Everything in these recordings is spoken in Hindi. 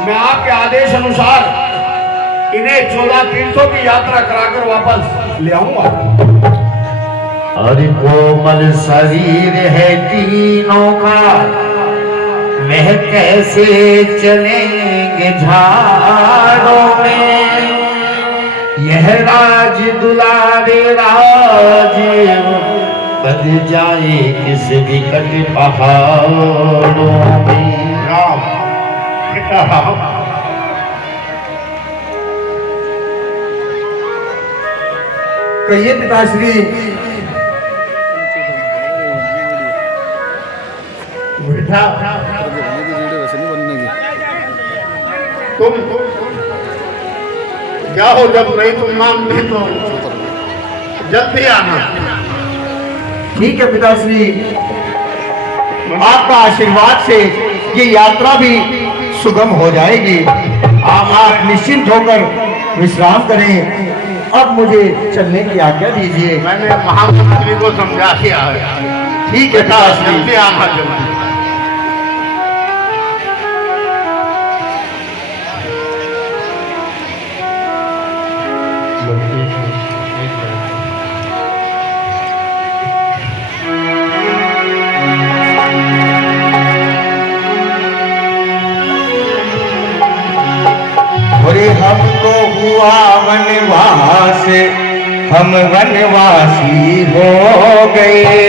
मैं आपके आदेश अनुसार इन्हें 14 तीर्थों की यात्रा कराकर वापस ले आऊंगा। और कोमल शरीर है तीनों का, वह कैसे चलेंगे झाड़ों में। यह राज दुलारे राज बद जाए किस विकट पहाड़ों में। राम, बेटा राम, कहिए पिताश्री। बेटा तुम क्या हो, जब नहीं तुम मानते तो जल्दी आना। ठीक है पिताश्री, आपका आशीर्वाद से ये यात्रा भी सुगम हो जाएगी। आप निश्चिंत होकर विश्राम करें। अब मुझे चलने की आज्ञा दीजिए। मैंने महामंत्री को समझा दिया है। ठीक है पिताश्री। जल्दी आना, जल्दी। अरे हमको हुआ वनवास, हम वनवासी हो गए।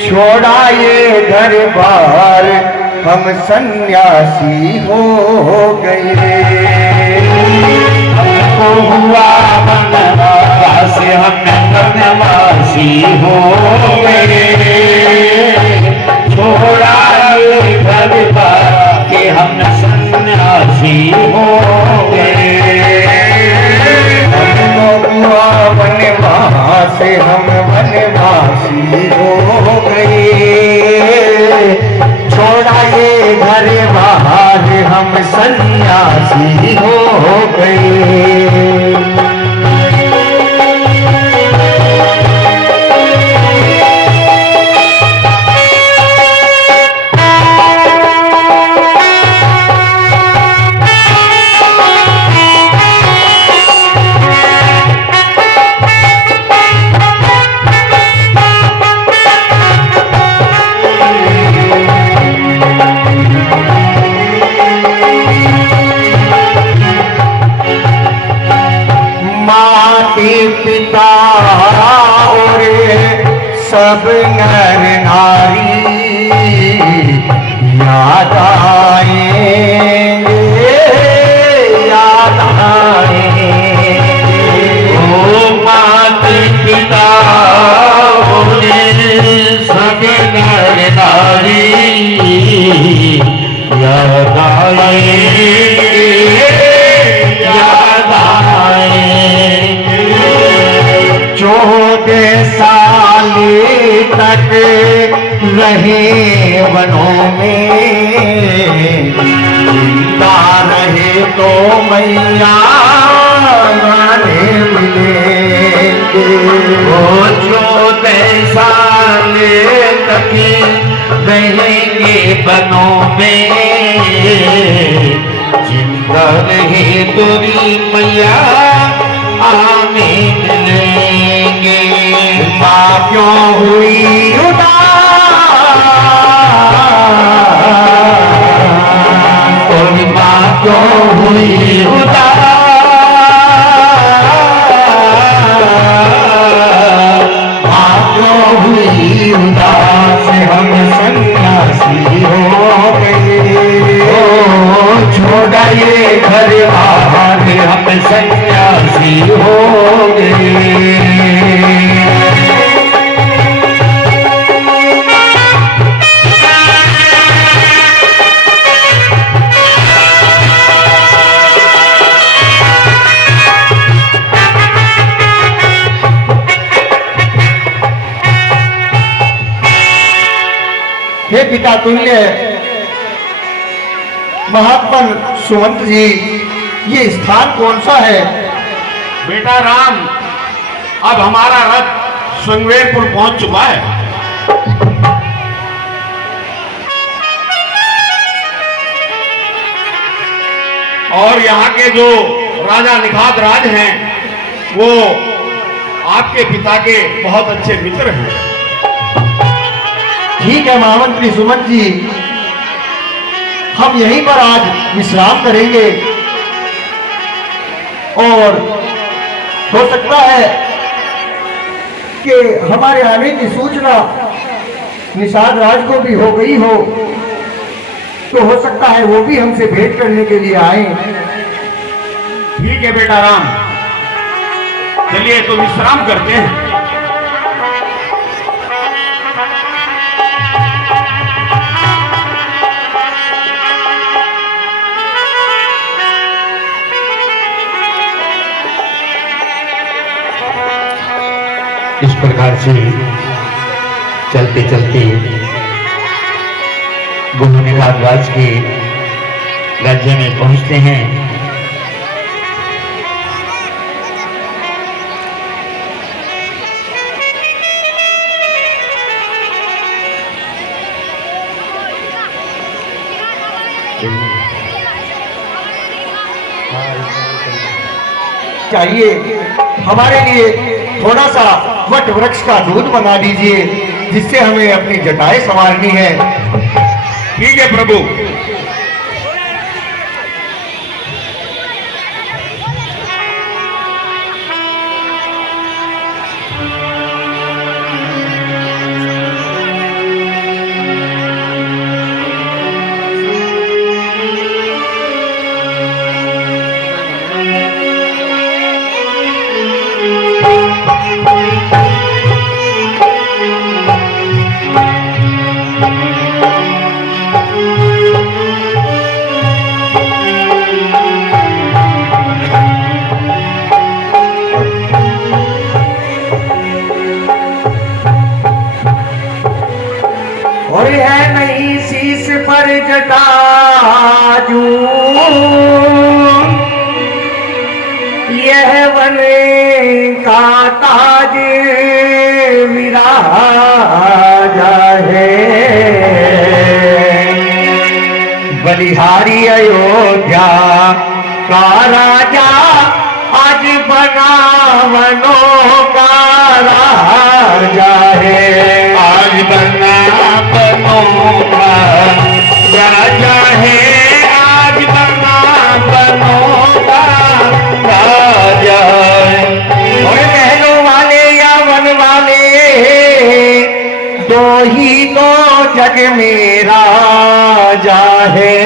छोड़ा ये घर बार, हम सन्यासी हो गए। हमको हुआ वनवास, हम वनवासी हो गए। छोड़ा ये घर बार के हम सन्यासी हो गए। हमको हुआ वनवास, हम वनवासी हो गए। छोड़ा ये घर बार, हम सन्यासी हो गए। पिता और सब नर नारी याद आएंगे, याद आएंगे। ओ माता पिता और सब नर नारी याद आएंगे, याद आएंगे। 14 साल तक रहे वनों में, जिंदा रहे तो मैया गाने मिलेंगे। वो 14 साल तक रहेंगे बनों में, जिंदा रहे तोरी मैया आने मिलेंगे। माँ क्यों हुई उदास, तोरी माँ क्यों हुई उदास। माँ क्यों हुई उदास, हम सन्यासी हो गए। ओ छोड़ा ये घर बार, हम सन्यासी हो गए। हे पिता तुल्य महात्मा सुमंत जी, ये स्थान कौन सा है? बेटा राम, अब हमारा रथ श्रृंगवेरपुर पहुंच चुका है। और यहाँ के जो राजा निखात राज हैं वो आपके पिता के बहुत अच्छे मित्र हैं। ठीक है महामंत्री सुमन जी, हम यहीं पर आज विश्राम करेंगे और हो सकता है कि हमारे आने की सूचना निषाद राज को भी हो गई हो, तो हो सकता है वो भी हमसे भेंट करने के लिए आए। ठीक है बेटा राम, चलिए तो विश्राम करते हैं। इस प्रकार से चलते चलते गुरु निखात राज के राज्य में पहुंचते हैं। चाहिए हमारे लिए थोड़ा सा वट वृक्ष का दूध बना दीजिए, जिससे हमें अपनी जटाएं संवारनी है। ठीक है प्रभु। और है नहीं शीश पर जटाजू, यह वन का ताज विराजा है। बलिहारी अयोध्या का राजा आज बना वनों का राजा है। आज बना बनों का राजा है, आज बना बनों का राजा है। और महलों वाले या वन वाले दो ही तो जग में राजा है।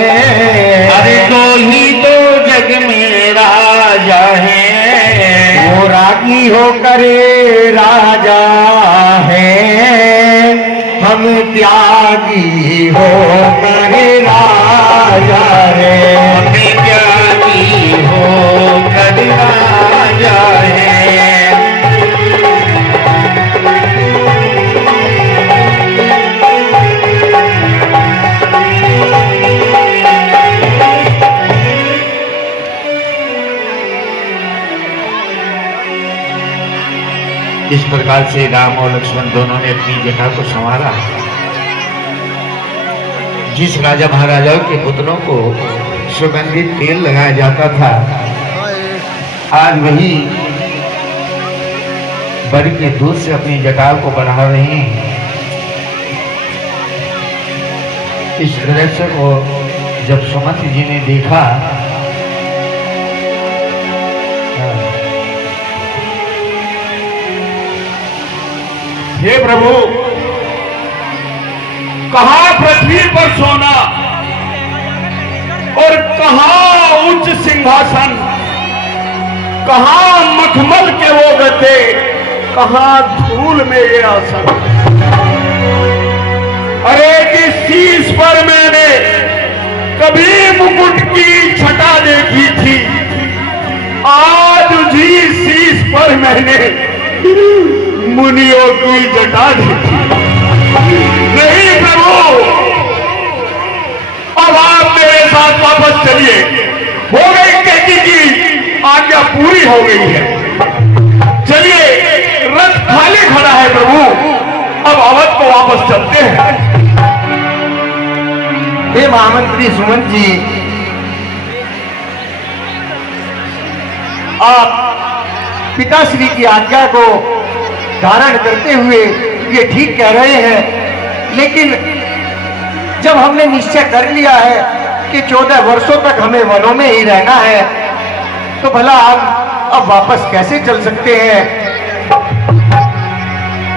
अरे दो ही तो जग में राजा है। वो रागी होकर राजा है, हम त्यागी होकर राजा है। हमें ज्ञानी हो कर राजा है। इस प्रकार से राम और लक्ष्मण दोनों ने अपनी जगह को संवारा। जिस राजा महाराजाओं के पुत्रों को सुगंधित तेल लगाया जाता था, आज वही बड़ी के दूध से अपनी जटाल को बढ़ा रहे हैं। इस दृश्य को जब सुमंत जी ने देखा, हे प्रभु, कहां पृथ्वी पर सोना और कहां उच्च सिंहासन, कहां मखमल के वो गद्दे, कहां धूल में ये आसन। अरे जिस शीश पर मैंने कभी मुकुट की छटा देखी थी, आज उसी शीश पर मैंने मुनियों की जटा देखी। नहीं प्रभु, अब आप मेरे साथ वापस चलिए। हो गई कैदी की आज्ञा पूरी हो गई है। चलिए, रथ खाली खड़ा है प्रभु, अब अवध को वापस चलते हैं। हे महामंत्री सुमन जी, आप पिताश्री की आज्ञा को धारण करते हुए ये ठीक कह रहे हैं, लेकिन जब हमने निश्चय कर लिया है कि 14 वर्षों तक हमें वनों में ही रहना है, तो भला हम अब वापस कैसे चल सकते हैं?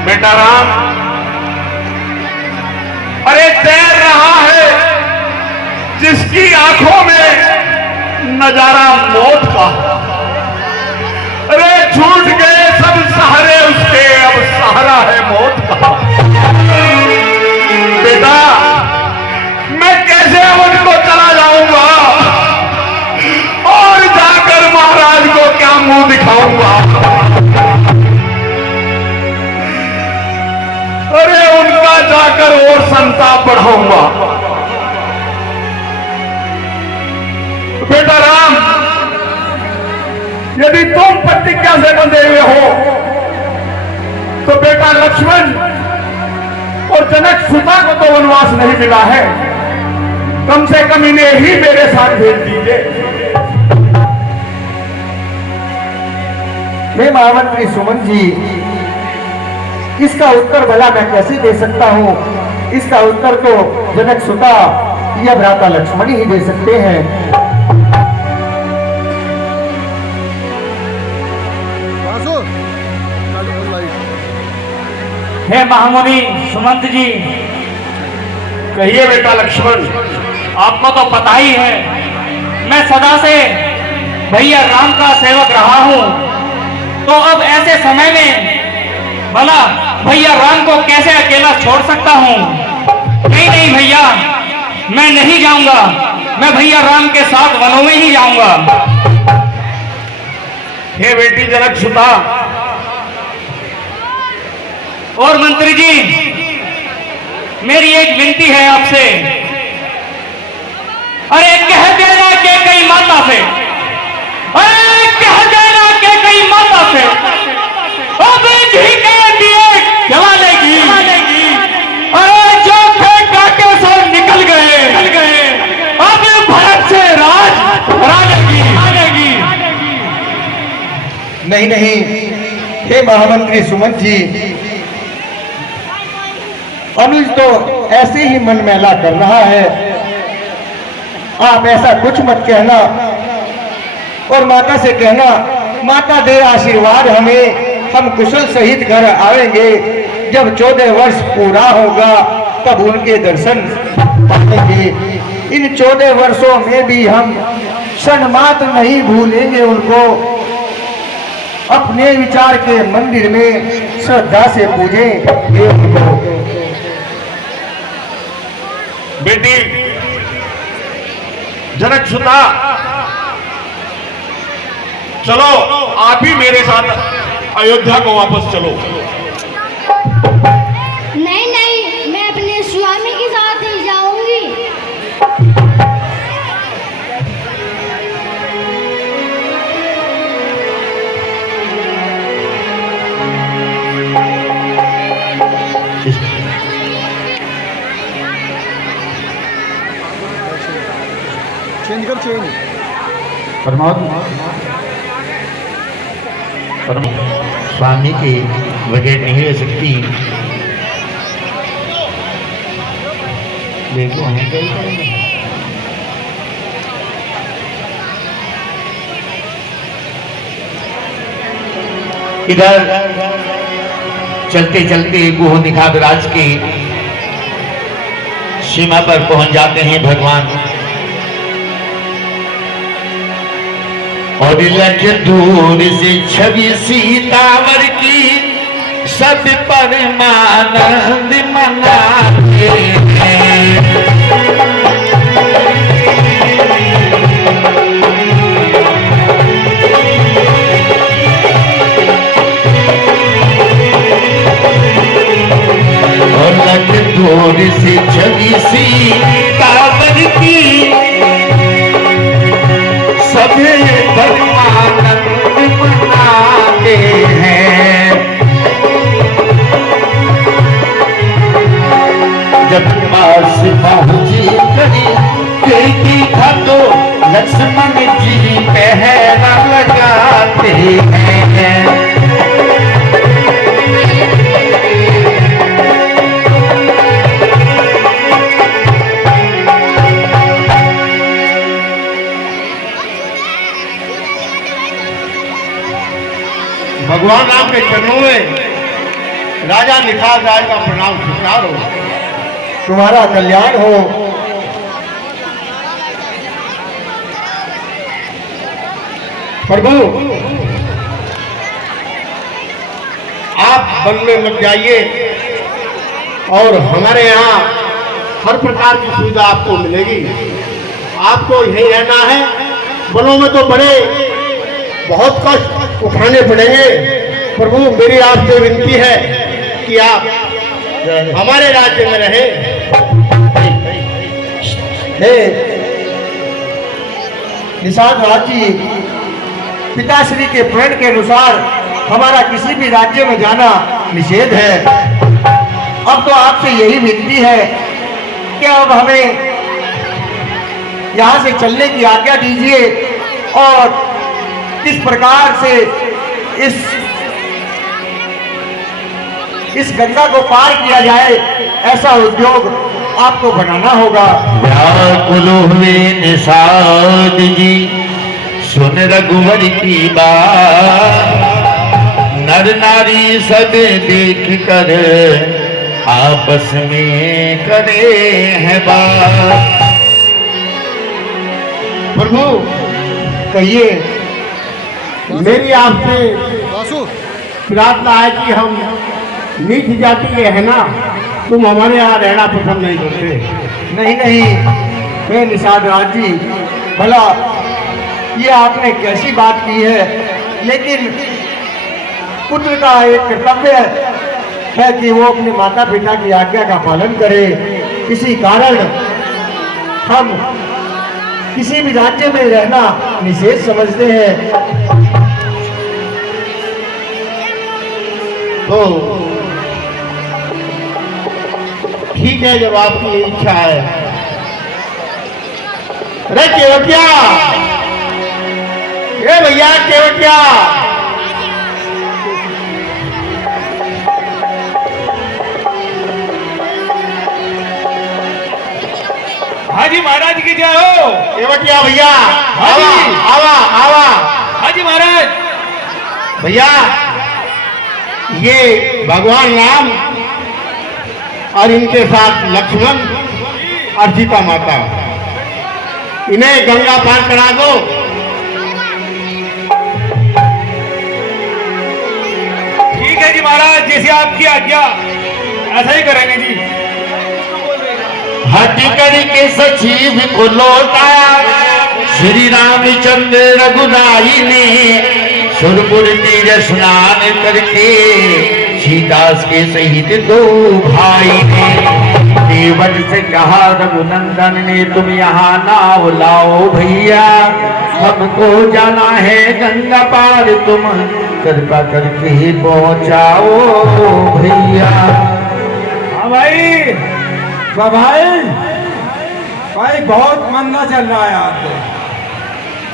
बेटा राम, अरे तैर रहा है जिसकी आंखों में नजारा मौत का। अरे छूट गए सब सहारे उसके, अब सहारा है मौत का। बेटा मैं कैसे अवध को चला जाऊंगा और जाकर महाराज को क्या मुंह दिखाऊंगा? अरे उनका जाकर और संताप बढ़ाऊंगा। बेटा राम, यदि तुम प्रतिज्ञा से बंधे हुए हो तो बेटा लक्ष्मण और जनक सुता को तो वनवास नहीं मिला है, कम से कम इन्हें ही मेरे साथ भेज दीजिए। हे महामंत्री सुमन जी, इसका उत्तर भला मैं कैसे दे सकता हूँ? इसका उत्तर तो जनक सुता या भ्राता लक्ष्मण ही दे सकते हैं। हे महामुनि सुमंत जी, कहिए बेटा लक्ष्मण। आपको तो पता ही है मैं सदा से भैया राम का सेवक रहा हूं, तो अब ऐसे समय में भला भैया राम को कैसे अकेला छोड़ सकता हूं? नहीं नहीं भैया, मैं नहीं जाऊंगा, मैं भैया राम के साथ वनों में ही जाऊंगा। हे बेटी जनक सुता, और मंत्री जी, मेरी एक विनती है आपसे। अरे कह देना कि कई माता से, अरे कह देना कि कई माता से अब घी के दिए जला लेगी। अरे जो फेंका के सो निकल गए, अब भरत से राज राजेगी। नहीं नहीं, हे महामंत्री सुमन जी, अनुज तो ऐसे ही मन मैला कर रहा है। आप ऐसा कुछ मत कहना और माता से कहना, माता दे आशीर्वाद हमें, हम कुशल सहित घर आएंगे। जब 14 वर्ष पूरा होगा तब उनके दर्शन पाएंगे। इन 14 वर्षों में भी हम क्षण मात्र नहीं भूलेंगे उनको। अपने विचार के मंदिर में श्रद्धा से पूजेंगे उनको। बेटी जनक सुता, चलो आप ही मेरे साथ अयोध्या को वापस चलो। नहीं नहीं, मैं अपने स्वामी के साथ ही जाऊंगी। स्वामी की वजह नहीं हो सकती। देखो है इधर चलते चलते गुह निखात राज की सीमा पर पहुंच जाते हैं भगवान। और लख दूर से छवि सीतावर की सब परमानंद मनाते हैं। और लख दूर से छवि सीतावर की सभी परमानंद मनाते हैं। जब पास पहुंची करी देखा तो लक्ष्मण जी पहरा लगाते जाते हैं। भगवान राम के चरणों में राजा निखार राज का प्रणाम स्वीकार हो। तुम्हारा कल्याण हो। प्रभु आप वन में लग जाइए और हमारे यहाँ हर प्रकार की सुविधा आपको मिलेगी। आपको यहीं रहना है। वनों में तो बड़े बहुत कष्ट उठाने पड़ेंगे। प्रभु मेरी आपसे विनती है कि आप हमारे राज्य में रहे। हे निषाद राज जी, पिताश्री के प्रण के अनुसार हमारा किसी भी राज्य में जाना निषेध है। अब तो आपसे यही विनती है कि अब हमें यहाँ से चलने की आज्ञा दीजिए और किस प्रकार से इस गंगा को पार किया जाए, ऐसा उद्योग आपको बनाना होगा। व्याकुल हुए निषाद जी सुन रघुवर की बात, नर नारी सब देख कर आपस में करे हैं बात। प्रभु कहिए, मेरी आपसे प्रार्थना है कि हम नीच जाति के है ना, तुम हमारे यहाँ रहना पसंद नहीं करते। नहीं नहीं, मैं निषाद राज जी, भला ये आपने कैसी बात की है, लेकिन पुत्र का एक कर्तव्य है कि वो अपने माता पिता की आज्ञा का पालन करे। इसी कारण हम किसी भी राज्य में रहना निषेध समझते हैं। तो ठीक है, जब आपकी इच्छा है। अरे केवटिया, ए भैया केवटिया, हाँ जी महाराज की जय हो। केवटिया भैया, हाँ जी। आवा आवा आवा। हाँ जी महाराज। भैया ये भगवान राम और इनके साथ लक्ष्मण और सीता माता, इन्हें गंगा पार करा दो। ठीक है जी महाराज, जैसे आपकी आज्ञा ऐसा ही करेंगे जी। हटि करके सचिव को लौटाया श्री रामचंद्र रघुराई ने, सुरपुर तीर स्नान करके सीतास के सहित दो भाई ने। देवट से कहा रघुनंदन ने, तुम यहाँ नाव लाओ भैया, हमको जाना है गंगा पार, तुम कृपा करके पहुँचाओ भैया। हाँ भाई, भाई बहुत मंदा चल रहा है आज।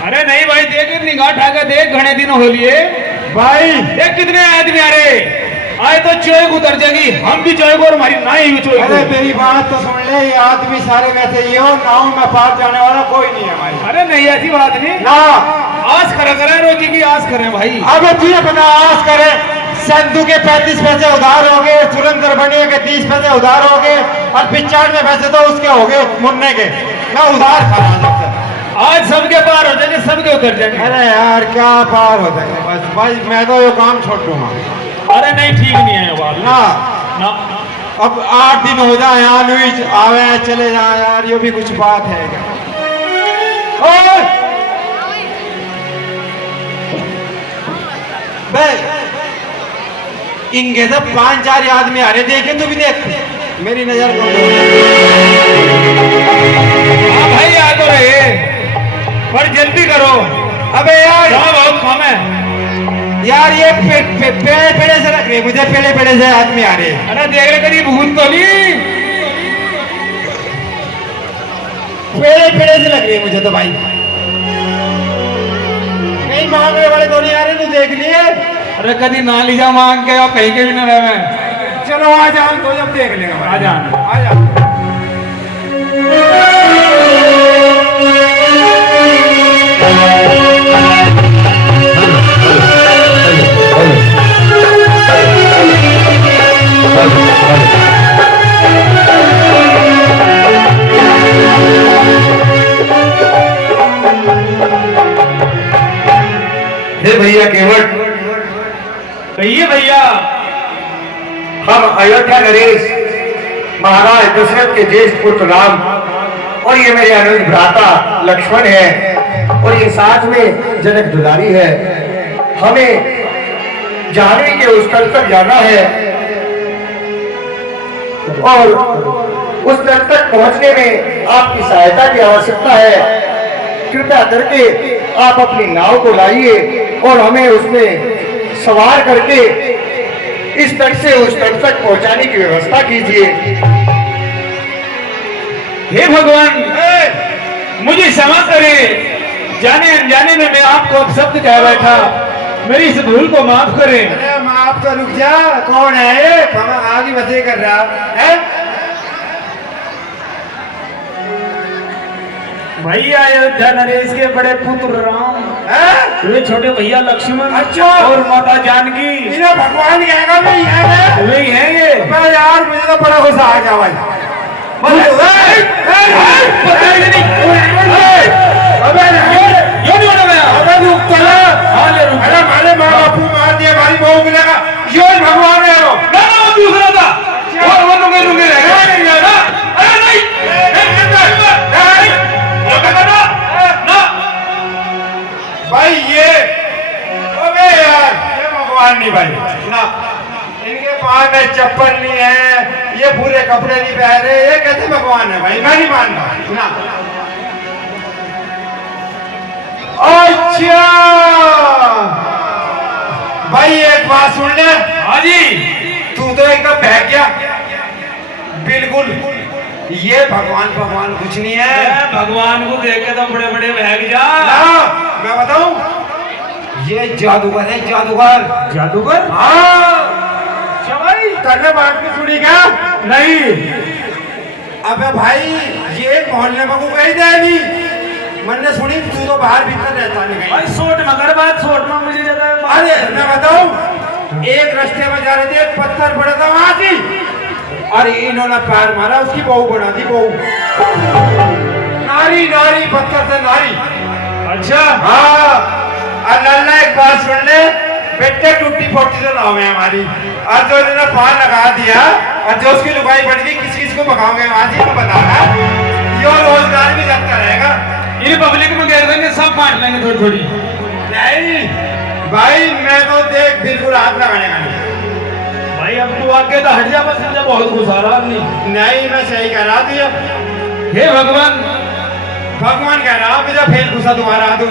अरे नहीं भाई, देख निगाह उठा के देख, घने दिन हो लिए भाई देख कितने आदमी आ रहे। आए तो चोक उतर जाएगी, हम भी चोक और हमारी नाई भी चोक। अरे मेरी बात तो सुन ले, ये आदमी सारे वैसे ही हो, नाव में पार जाने वाला कोई नहीं है हमारी। अरे नहीं, ऐसी बात नहीं ना, आस करें, रोजी की आस करें भाई। अब जी अपना आस करे। संधू के 35 पैसे उधार हो गए, सुरेंद्र बनिए के 30 पैसे उधार हो गए, और 95 पैसे तो उसके हो गए मुन्ने के। मैं उधार खा आज सबके पार हो जाएंगे, सबके उतर जाएंगे। अरे यार क्या पार हो जाएंगे, बस भाई मैं तो ये काम छोड़ दूंगा। अरे नहीं, ठीक नहीं है बात ना, ना। अब 8 दिन हो जाए आनवीज आवे चले जाए यार, ये भी कुछ बात है क्या? इनके सब 5-4 आदमी आ रहे, देखे तो भी देख, मेरी नजर को। हाँ भाई आ तो रहे, पर जल्दी करो। अबे यार बहुत कम है यार, ये पेड़े पेड़े से रख रहे, मुझे पेड़े पेड़े से आदमी आ रहे। अरे देख रहे कहीं भूत तो नहीं? पेड़े पेड़े से लग रही है मुझे तो भाई। नहीं भाई मांगने वाले तो नहीं आ रहे, तू देख लिए। अरे कभी ना लीजा मांग के और कहीं के भी ना रहे। चलो आ जाओ, तो जब देख लेंगे भाई। आ जाओ। आ जाओ। हे भैया केवट, कहिए भैया। हम अयोध्या नरेश महाराज दशरथ के ज्येष्ठ पुत्र राम और ये मेरे अनुज भ्राता लक्ष्मण है और ये साथ में जनक दुलारी है। हमें जाने के उस स्थल तक जाना है और उस स्थल तक पहुंचने में आपकी सहायता की आवश्यकता है। कृपया करके आप अपनी नाव को लाइए और हमें उसमें सवार करके इस तट से उस तट तक पहुंचाने की व्यवस्था कीजिए। हे भगवान, मुझे क्षमा करे, जाने अनजाने में मैं आपको अपशब्द कह बैठा, मेरी इस भूल को माफ करें। अरे माफ तो रुक जा, कौन है ये? हम आगे बसे कर रहा है। भैया अयोध्या नरेश के बड़े पुत्र राम, वे छोटे भैया लक्ष्मण अच्छा। और माता जानकी, इन्हें भगवान कहेगा भाई है। वे ही हैं ये। अबे यार मुझे तो बड़ा गुस्सा आ गया भाई। पता ही नहीं। अबे ये नहीं होना मैं। अबे रुक तो ले। हाँ ले रुक। अरे हमारे माँ बापू मार दिया, हमारी बहू मिलेगा, यो भगवान है वो। ना ना वो दूसरा था। वो लुंगे लुंगे रह गए। ना अरे नहीं। ना भाई ये अबे यार ये भगवान नहीं भाई ना, इनके पाँव में चप्पल नहीं है, ये पूरे कपड़े नहीं पहने, ये कैसे भगवान है भाई? मैं नहीं मानता ना। अच्छा भाई एक बात सुन ले। हाँ जी। तू तो एकदम बहक गया बिल्कुल। ये भगवान भगवान कुछ नहीं है। भगवान को देख के तो बड़े बड़े बहक जा। ना मैं बताऊं, ये जादूगर है, जादूगर। जादूगर? हाँ भाई करने बात की सुनी क्या? नहीं। अबे भाई ये मोहल्ले में को कही दे नहीं, मैंने सुनी। तू तो बाहर भीतर रहता नहीं कहीं। भाई सोट मगर बात सोट में मुझे ज्यादा। अरे मैं बताऊं, एक रास्ते में जा रहे थे, एक पत्थर पड़ा था वहां से, और इन्होंने पैर मारा, उसकी बहू बना दी। बहू नारी नारी पत्थर से नारी। अच्छा। हाँ अल्लाह एक बात सुन ले बेटे, टूटी फोटी तो नाव है हमारी, और जो इन्होंने पार लगा दिया और जो उसकी लुगाई बढ़ गई, किस किस को भगाओगे वहां से बता रहा, यो रोजगार भी चलता रहेगा। ये पब्लिक में घेर देंगे, सब बांट लेंगे थोड़ी थोड़ी। नहीं भाई मैं तो देख बिल्कुल हाथ लगाने का नहीं। भाई अब तू आके तो हट जा, बस मुझे बहुत गुस्सा रहा नहीं। नहीं मैं सही कह रहा था। हे भगवान, भगवान कह रहा मुझे फिर गुस्सा तुम्हारा तू।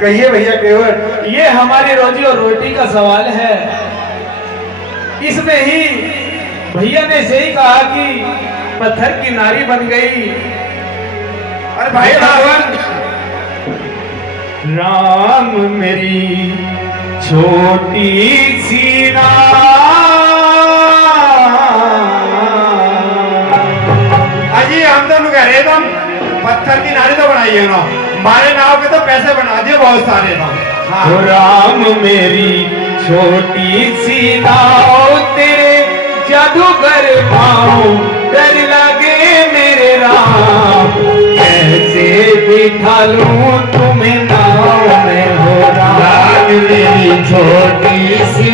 कहिए भैया केवट। ये हमारी रोजी और रोटी का सवाल है। इसमें ही भैया ने सही कहा कि पत्थर की नारी बन गई। अरे भाई भगवान, राम मेरी छोटी सी अजी हम तो कह रहे तुम पत्थर की नारी तो बनाई है ना, हमारे नाव के तो पैसे बना दिए बहुत सारे ना। हाँ। राम मेरी छोटी सी नाव, तेरे जादूगर पाँव डर लगे मेरे राम, कैसे बिठा लूं तुम्हें नाव में हो राम। मेरी छोटी सी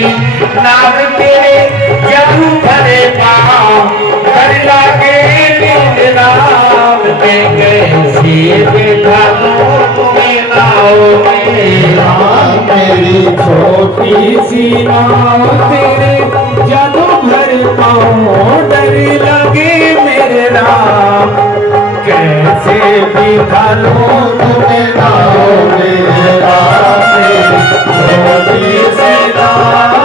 नाव, तेरे जादूगर पाँव डर लगे मेरे राम, मैं कैसे बिठा लूं तुम्हें नाव में राम। मेरी छोटी सी नाव, तेरे जादूगर पाँव डर लगे मेरे राम, कैसे बिठा लूं तुम्हें नाव में राम। मेरी छोटी सी नाव।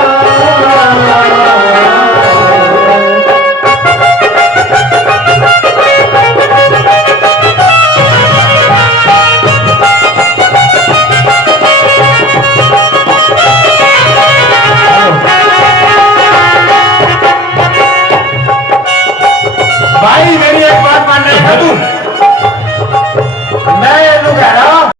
मान रहे प्रभु।